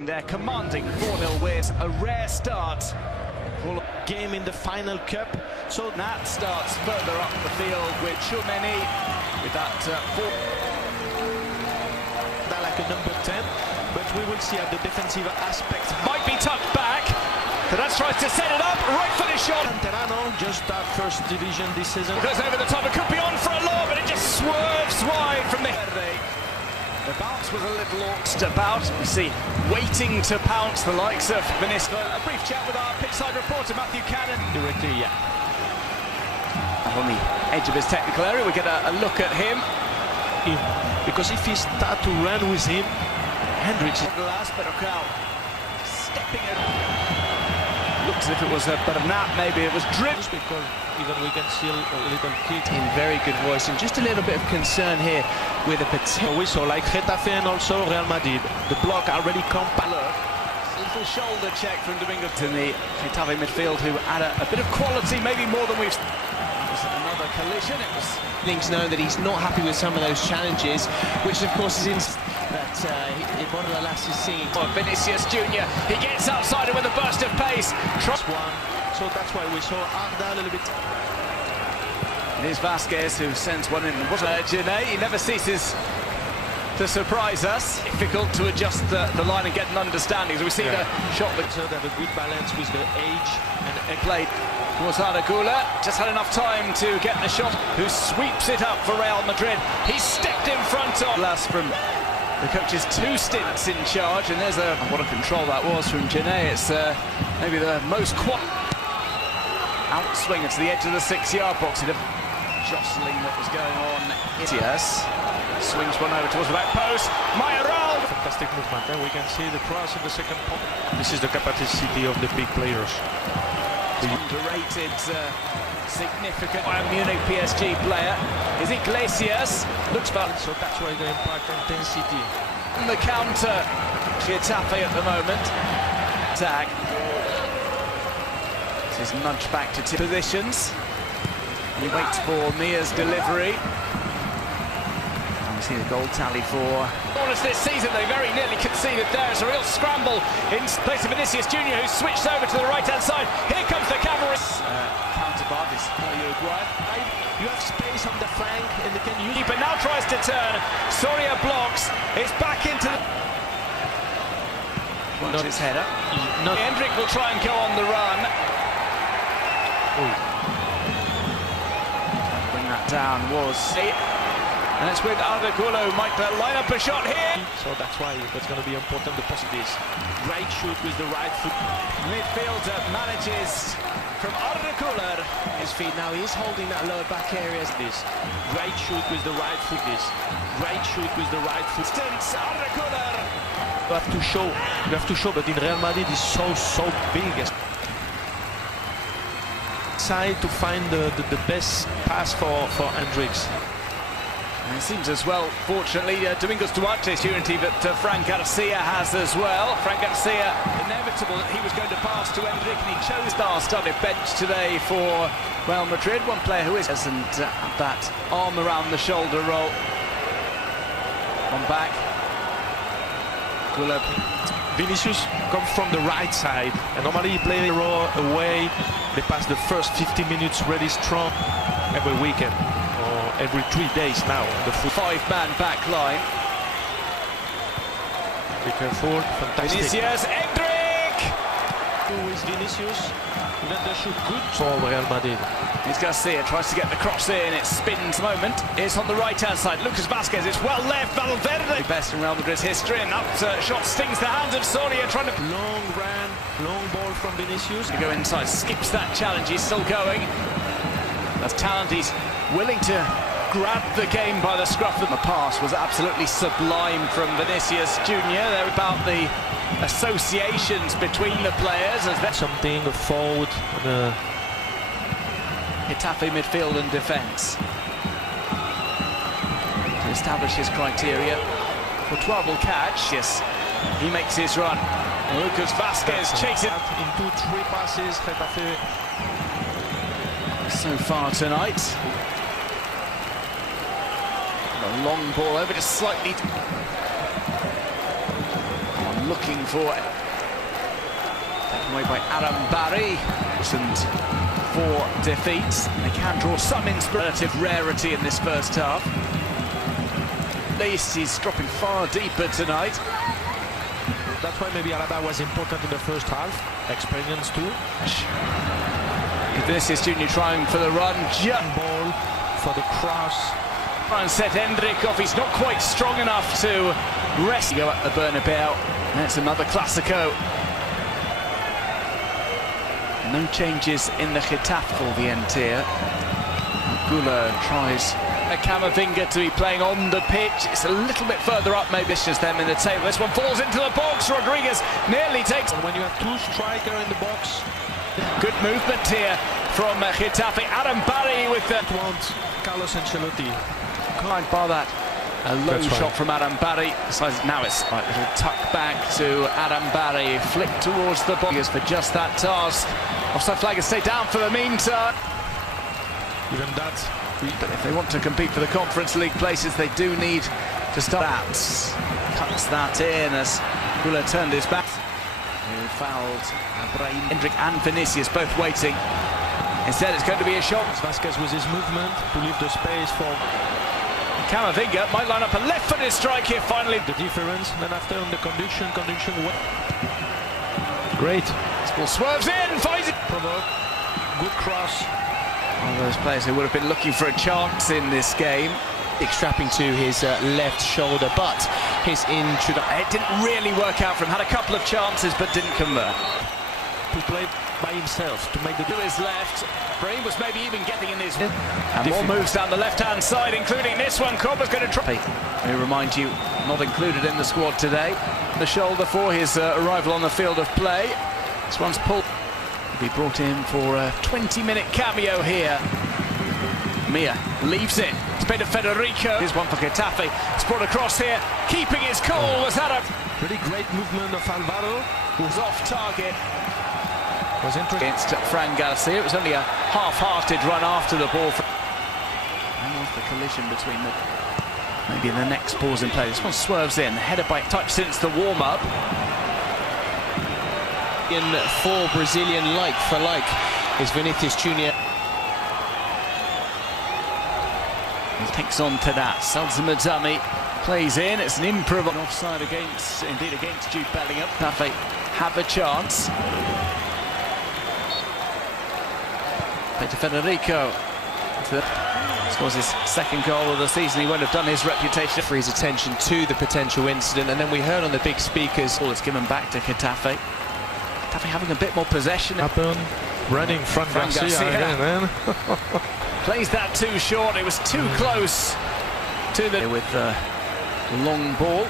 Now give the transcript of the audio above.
They're commanding 4-0 win, a rare start. Full game in the final cup. So Nat starts further up the field with Tchouameni with that They're like a number 10, but we will see at the defensive aspect. might be tucked back. Kadas tries to set it up, right footed shot. Canterano, just that first division this season. Goes over the top, it could be on for a lob, but it just swerves wide from the The bounce was a little awkward about. We see waiting to pounce the likes of Vinicius. A brief chat with our pitchside reporter Matthew Cannon. Directly, yeah. On the edge of his technical area, we get a look at him. Because if he start to run with him, Hendricks is The last bit of crowd stepping it. Looks as if it was a bit of nap, maybe it was drip. because even we can see a little kid In very good voice, and just a little bit of concern here with a potential. we saw like Getafe and also Real Madrid. The block already compact. Look, little shoulder check from Domingo in the Getafe midfield, who add a bit of quality, maybe more than we've. Another collision. It was. Things know that he's not happy with some of those challenges, which of course is in that one of the lads is singing. Vinicius Junior. He gets outside it with a burst of pace. One. So that's why we saw Arda a little bit. It is Vasquez who sends one in. Janae, he never ceases to surprise us. Difficult to adjust the line and get an understanding. So we see the shot that So they have a good balance with the age and played towards Arda Güler. Just had enough time to get the shot. Who sweeps it up for Real Madrid. He stepped in front of last from the coach's 2 stints in charge, and there's what a control that was from Janae. It's maybe the most outswing to the edge of the 6-yard box. Jostling that was going on. Yes, swings one over towards the back post. Mayoral. fantastic movement. And we can see the cross in the second pop. This is the capacity of the big players. Underrated, significant Bayern Munich PSG player is Iglesias. Looks fun. So that's why the impact intensity. On the counter, Getafe at the moment. Tag. This is nudged back to positions. He waits for Mia's delivery. And we see the goal tally for. This season, they very nearly conceded there. It's a real scramble in place of Vinicius Junior, who switched over to the right-hand side. Here comes the cavalry. Counterpart is Uruguay. You have space on the flank and they can use. Keeper now tries to turn. Soria blocks. It's back into the. Watch his header. Hendrick will try and go on the run. Bring that down was. And it's with Arda Güler who might line up a shot here. So that's why that's going to be important. The positives. Right shoot with the right foot. Midfielder manages from Arda Güler. His feet now, he is holding that lower back area. This right shoot with the right foot. This right shoot with the right foot. Stints Arda Güler. You have to show. You have to show. But in Real Madrid is so big. Side to find the best pass for Hendricks. And it seems as well, fortunately, Domingos Duarte's unity that Fran Garcia has as well. Fran Garcia, inevitable that he was going to pass to Hendrick, and he chose the starting bench today for Real Madrid. One player who isn't that arm around the shoulder roll. On back. Güler. Vinicius comes from the right side, and normally he plays away. They pass the first 50 minutes really strong every weekend. Every 3 days now. The 5-man back line. Be careful. Fantastic. Vinicius, Hendrick! Who is Vinicius? Then they shoot good for Real Madrid. He's Garcia, tries to get the cross in. It spins moment. It's on the right-hand side. Lucas Vasquez, it's well left. Valverde. Best in Real Madrid's history, and that shot stings the hands of Soria, trying to. Long run, long ball from Vinicius. To go inside, skips that challenge. He's still going. That's talent. He's willing to grab the game by the scruff. The pass was absolutely sublime from Vinicius Junior. They're about the associations between the players. As that something, a forward, and Getafe midfield and defence to establish his criteria. For 12 will catch. Yes, he makes his run. Lucas Vasquez chases in 2-3 passes. Getafe so far tonight. A long ball over, just slightly. looking for it. Taken away by Adam Barry. And 4 defeats. They can draw some relative rarity in this first half. At least he's dropping far deeper tonight. That's why maybe Alaba was important in the first half. Experience too. Vinicius Junior trying for the run. Ball for the cross. Try and set Hendrik off. He's not quite strong enough to rest. Go at the Bernabeu. That's another Clasico. No changes in the Getafe for the end here. Gula tries Camavinga to be playing on the pitch. It's a little bit further up, maybe it's just them in the table. This one falls into the box. Rodriguez nearly takes. And when you have 2 strikers in the box. Good movement here from Getafe. Adam Barry with the... Want Carlos Ancelotti. Can't bar that. A low shot from Adam Barry. Now it's a little tuck back to Adam Barry. Flick towards the box for just that task. Offside flag has stayed down for the meantime. Even that. But if they want to compete for the Conference League places, they do need to start that. Cuts that in as Gula turned his back. Who fouled Hendrik and Vinicius, both waiting. Instead, it's going to be a shot. Vasquez with his movement to leave the space for Camavinga. Might line up a left-footed strike here finally. The difference, and then after on the conduction. Great. This ball swerves in, finds it. Provoke. Good cross. One of those players who would have been looking for a chance in this game. Strapping to his left shoulder, but his introduction. It didn't really work out for him. Had a couple of chances, but didn't convert. To play by himself, to make the... To his left. Brahim was maybe even getting in his... And more moves down the left-hand side, including this one. Cobra's going to try... We remind you, not included in the squad today. The shoulder for his arrival on the field of play. This one's pulled. He'll be brought in for a 20-minute cameo here. Mia leaves it. It's been to Federico. Here's one for Getafe. It's brought across here. Keeping his cool. Was that a... Pretty great movement of Alvaro. Who was off target. Was interesting. Against Fran Garcia. It was only a half-hearted run after the ball. And off the collision between the... Maybe the next pause in play. This one swerves in. Header by touch since the warm-up. In for Brazilian like for like is Vinicius Junior. He takes on to that. Salzamadzami plays in. It's an improv offside against Jude Bellingham. Getafe have a chance. Play to Federico. Scores his second goal of the season. He won't have done his reputation. For his attention to the potential incident, and then we heard on the big speakers. Ball is given back to Getafe. Getafe having a bit more possession. Running Fran Garcia again, man. Plays that too short. It was too close to the... With the long ball.